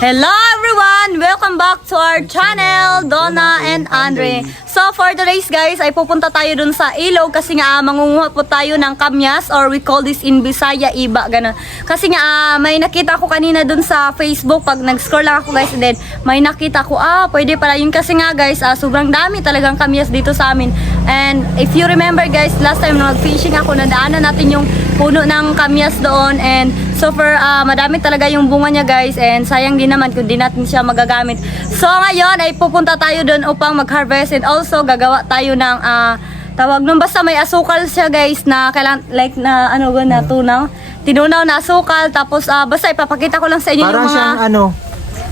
Hello everyone! Welcome back to our channel, Donna and Andre. So for today's guys, ay pupunta tayo dun sa ilog kasi nga mangunguha po tayo ng kamyas, or we call this in Bisaya, iba, ganun. Kasi nga may nakita ko kanina dun sa Facebook, pag nag-scroll lang ako guys, and then may nakita ko, pwede pala yun kasi nga guys, sobrang dami talagang kamyas dito sa amin. And if you remember guys, last time na nag-fishing ako, nadaanan natin yung puno ng kamyas doon, and super madami talaga yung bunga niya guys, and sayang din naman kung di natin siya magagamit. So ngayon ay pupunta tayo doon upang mag-harvest, and also gagawa tayo ng tawag nung basta may asukal siya guys, na kailan like na ano ba na tunaw, tinunaw na asukal, tapos basta ipapakita ko lang sa inyo parang yung mga siyang ano,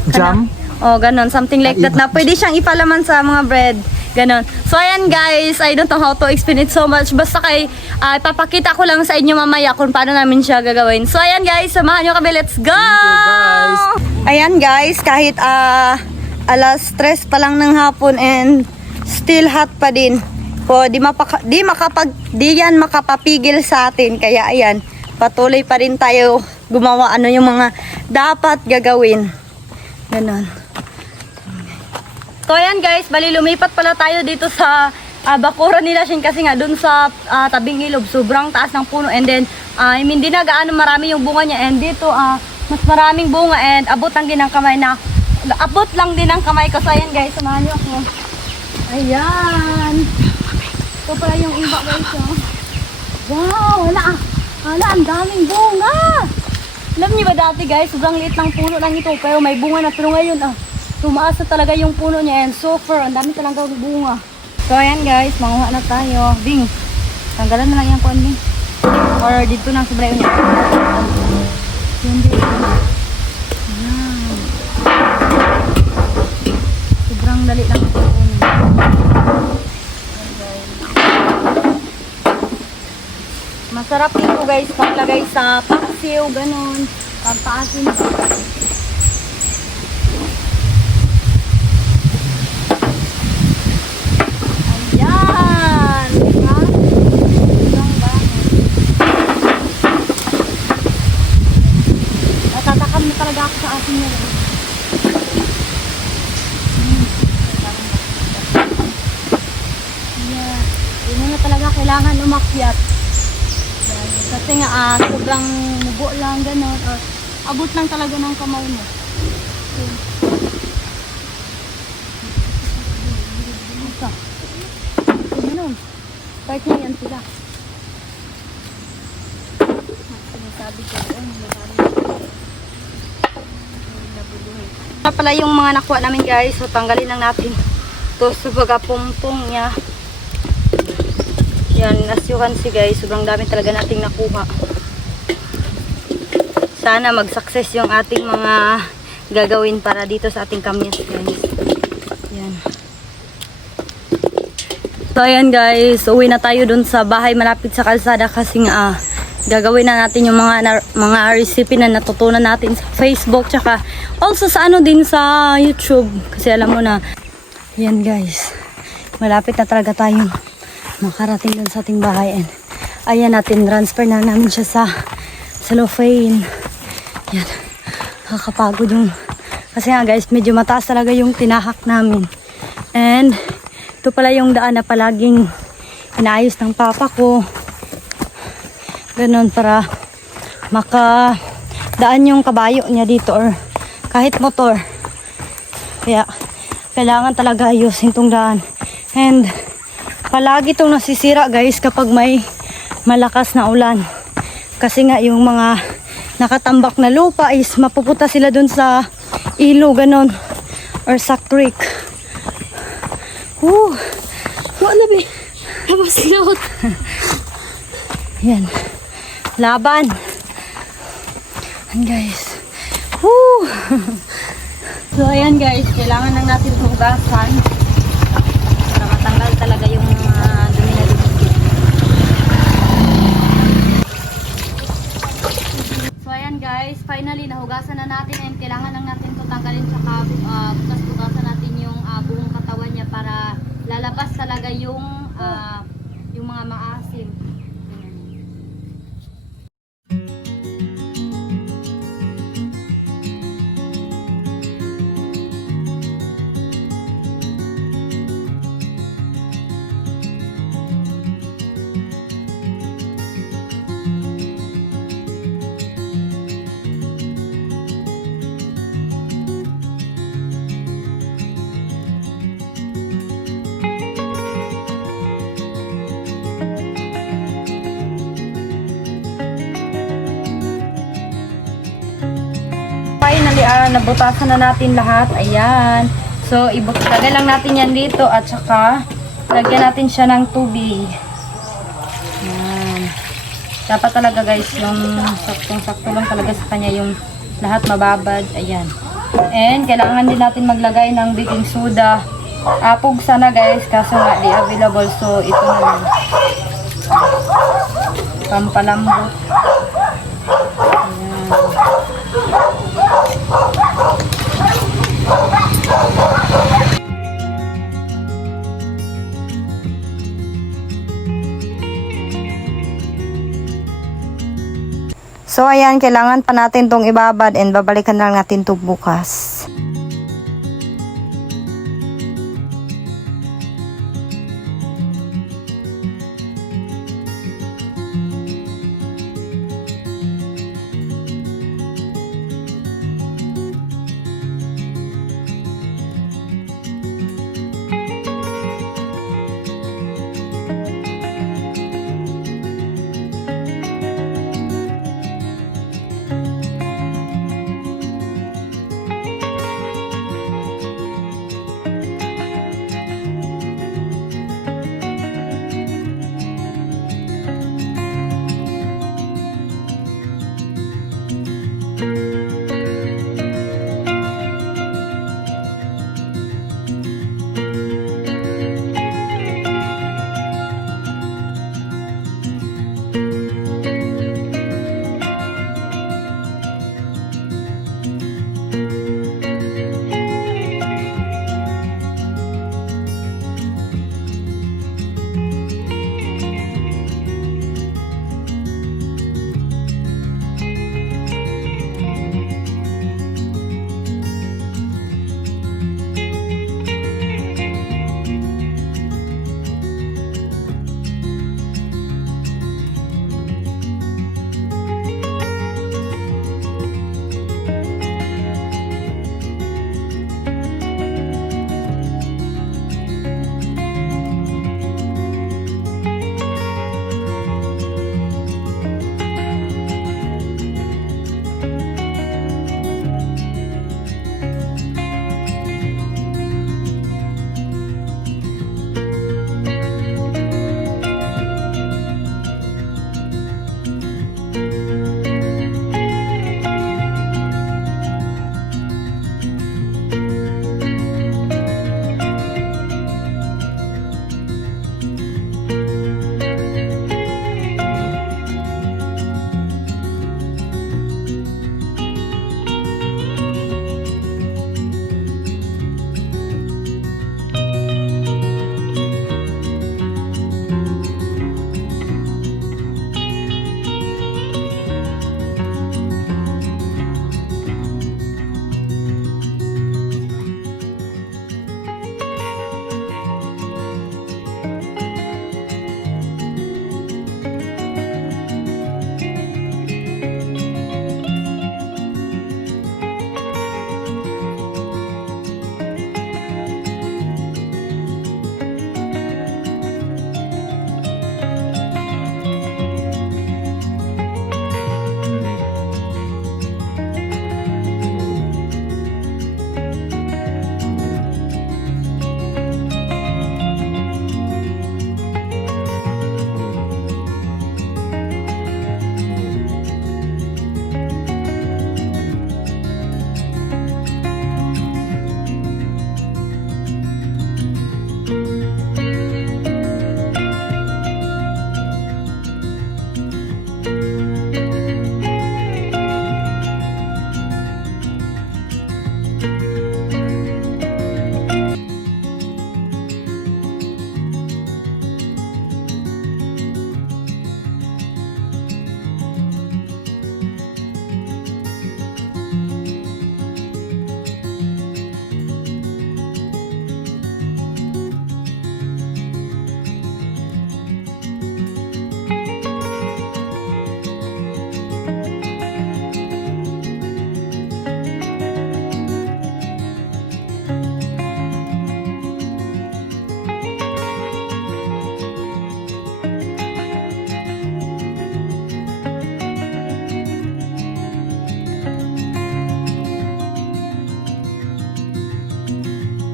jam. Ganon, something like that, na pwede siyang ipalaman sa mga bread. Ganon. So ayan guys, I don't know how to explain it so much. Basta kay ipapakita ko lang sa inyo mamaya kung paano namin siya gagawin. So ayan guys, samahan nyo kami. Let's go! Thank you guys. Ayan guys, kahit alas 3 pa lang ng hapon and still hot pa din. Di yan makapapigil sa atin. Kaya ayan, patuloy pa rin tayo gumawa ano yung mga dapat gagawin. Ganon. So ayan guys, bali lumipat pala tayo dito sa bakuran nila Shin, kasi nga dun sa tabing ilog sobrang taas ng puno, and then hindi na gaano marami yung bunga niya, and dito mas maraming bunga, and abot lang din ng kamay ko. So ayan guys, samahan niyo ako. Ayan. Ito pala yung iba guys. Wow, wala, ang daming bunga. Alam niyo ba dati guys, sobrang liit ng puno lang ito, pero may bunga na, pero ngayon tumaas na talaga yung puno niya, and super, ang dami talagang bunga. So ayan guys, manguha na tayo. Bing, tanggalan na lang yung kuan, Bing. Or dito na sa brayo niya. Hindi. Ayan. Sobrang dali lang ito. Masarap ito guys, paglagay sa paksiw, ganun. Pampaasin. Talaga ako sa asin nila. Yeah. Hindi na talaga kailangan umakyat. Yan. Kasi nga sobrang mubo lang gano'n, or abot lang talaga ng kamay mo. Ito. Gano'n. Part niya yan sila. Sinasabi ko doon. Pala yung mga nakuha namin guys, so tanggalin lang natin to sa pagkapumpong niya. Yan, as you can see guys, sobrang dami talaga nating nakuha. Sana mag-success yung ating mga gagawin para dito sa ating kamyas guys. Yan. So ayan guys, uwi na tayo dun sa bahay malapit sa kalsada, kasi nga gagawin na natin yung mga recipe na natutunan natin sa Facebook, tsaka also sa din sa YouTube, kasi alam mo na. Yan guys, malapit na talaga tayong makarating dun sa ating bahay, and ayan, natin transfer na namin siya sa cellophane. Yan, nakakapagod yung, kasi nga guys, medyo mataas talaga yung tinahak namin, and ito pala yung daan na palaging inaayos ng papa ko. Ganon, para makadaan yung kabayo niya dito, or kahit motor. Kaya kailangan talaga ayusin tong daan. And palagi itong nasisira guys kapag may malakas na ulan. Kasi nga yung mga nakatambak na lupa is mapupunta sila dun sa ilo, ganon, or sa creek. Wala ba? Tapos sinot. Yan. Laban. Ayan guys. Woo! So ayan guys, kailangan lang natin hugasan para matanggal talaga yung mga dumi na dumi. So ayan guys, finally nahugasan na natin, and kailangan lang natin ito tanggalin, tsaka bukas-bukasan natin yung buong katawan niya para lalabas talaga yung mga maasim. nabutasan na natin lahat. Ayan. So, ilagay lang natin yan dito at saka lagyan natin siya ng tubig. Ayan. Dapat talaga guys, yung saktong-sakto lang talaga sa kanya yung lahat mababad. Ayan. And kailangan din natin maglagay ng baking soda. Apog sana guys, kaso nga di available. So, ito na lang. Pampalambot. Ayan. So ayan, kailangan pa natin tong ibabad and babalikan lang natin to bukas.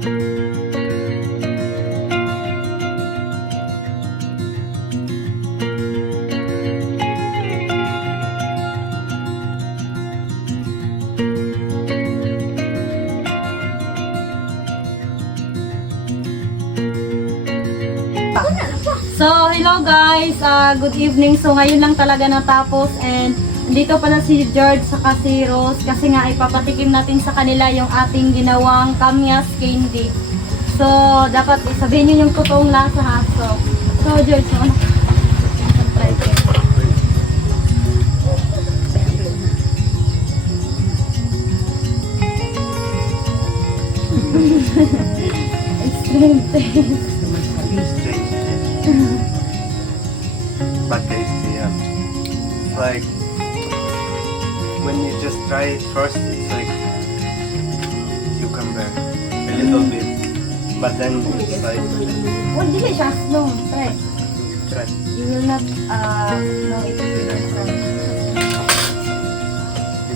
So, hello guys. Good evening. So, ngayon lang talaga natapos and dito pala si George saka si Rose kasi nga ipapatikim natin sa kanila yung ating ginawang kamyas candy. So, dapat sabihin nyo yung totoong lasa ha. So George, so, try ko. Extreme taste. But tasty, yeah. It's like when you just try it first, it's like cucumber, a little bit, but then it's like Oh, delicious. No, try. try. You will not know it will not try.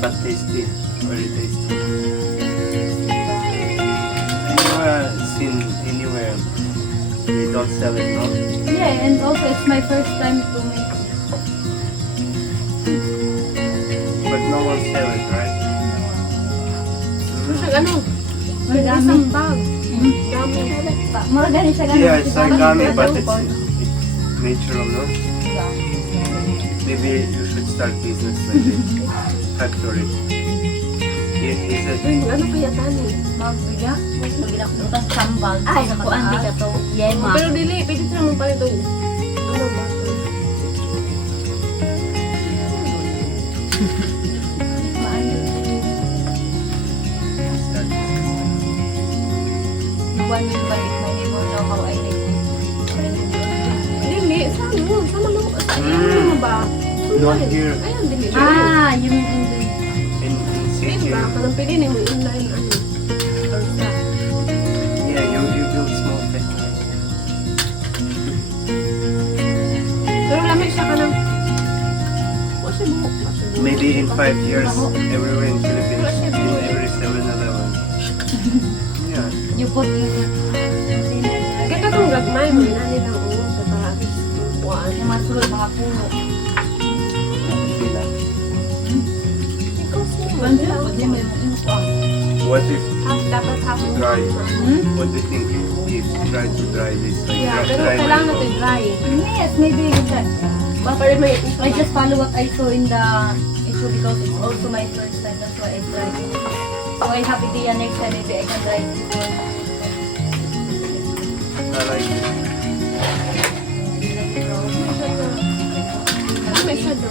But tasty, very tasty. I never seen anywhere they don't sell it, no? Yeah, and also it's my first time to make it. But no one sell it, right? Ano? Marami. Isang bag. Dami. Marami siya ganun. Yeah, it's like gummy, but it's natural, no? Maybe you should start business like this. Factory. Is it? Ano kaya tani? Magbiga. Utang sambal. Ay, kuan di ka to. Yema. Pero dili, pwede siya mong pala ito. Ano ba? No one will buy it. My neighbor know how I like it. Dili, saan mo? Saan mo? Ano mo ba? Not here. Ayun, dili. You mean in the... In Dili city. ba? Kanang pwede ni mo inline ano. Yeah, you build small factory. Pero lamig siya ka ng... Maybe in 5 years, everywhere in Philippines, in every 7-Eleven. Yeah. You put in... Kaya kung gagmay mo, inani lang o. Sa parabis. Buwan. Yung mga sulod, mga puno. What if Dapat hapon. dry? What do you think if try to dry this? Like Yeah, pero dry kailangan mango? natin dry. Yes, maybe you can. But Pero may... I just follow what I saw in the issue because it's also my first time. That's why I tried it. So I have idea next time maybe I can try it. I like it. Ano may shadow?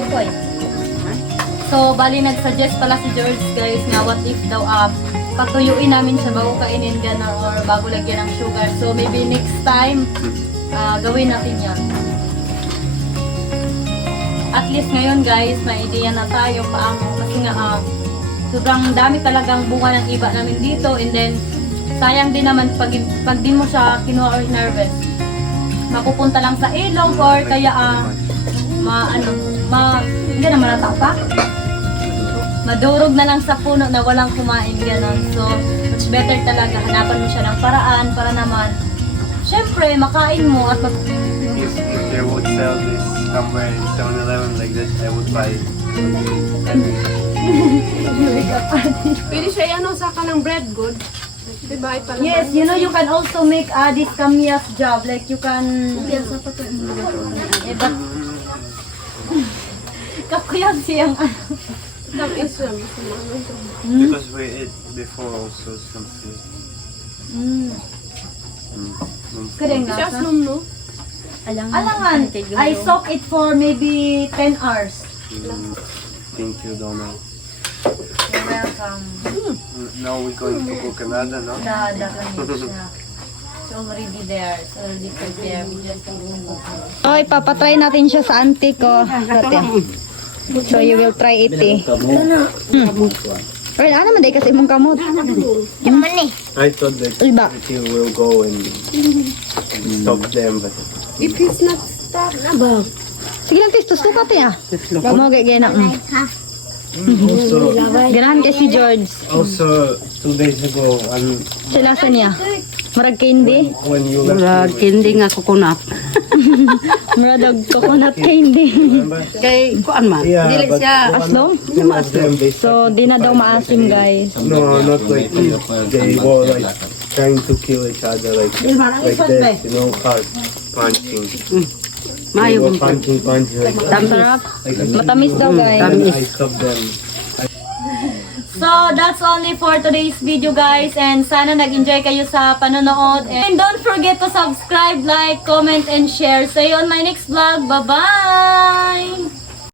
Ikoy. So, bali nag-suggest pala si George guys nga what if daw patuyuin namin siya bago kainin gano'n or bago lagyan ng sugar. So, maybe next time gawin natin yan. At least ngayon guys, may idea na tayo paano kasi nga sobrang dami talagang bunga ng iba namin dito and then sayang din naman pag di mo siya kinuha or harvest. Mapupunta lang sa ilog or kaya hindi na malataw pa. Madurog na lang sa puno na walang kumain ganon. So, much better talaga hanapan mo siya ng paraan para naman syempre makain mo at If they would sell this somewhere in 7-Eleven like this, I would buy it. Pwede siya ano sa kanang bread good. Diba? Ipalabas. Yes, you know you can also make this kamyas job like you can but kakuyas siyang Some Islam. Because we ate before also some food. Kering Siya nasa. aslom no? Alangan, I soak it for maybe 10 hours. Thank you, Donna. You're welcome. Now we're going to cook another, no? The kamyas na. It's already there. It's already prepared. We just okay, papatry natin siya sa auntie ko. So you will try it eh. Pero ano man day kasi imong kamot. Yaman eh. I thought that Iba. everything will go and stop them, but If he's not start na ba? Sige lang tis, tusto ka tiya. Mo gaya na. Also, Ganahan kay si George. 2 days ago, Sila sa niya. Marag candy. when you left, Murag kindi nga coconut. Marag coconut candy. remember? Kay kuan man. Yeah, Dili but siya Aslom? two of them, they So, di na daw maasim, guys. no, not like this. They were like trying to kill each other like this, heart punching. They maayo were man. punching like that. Sarap. Like that. Matamis daw, guys. And then I stopped them. So, that's only for today's video, guys. And sana nag-enjoy kayo sa panonood. And don't forget to subscribe, like, comment, and share. See you on my next vlog. Bye-bye!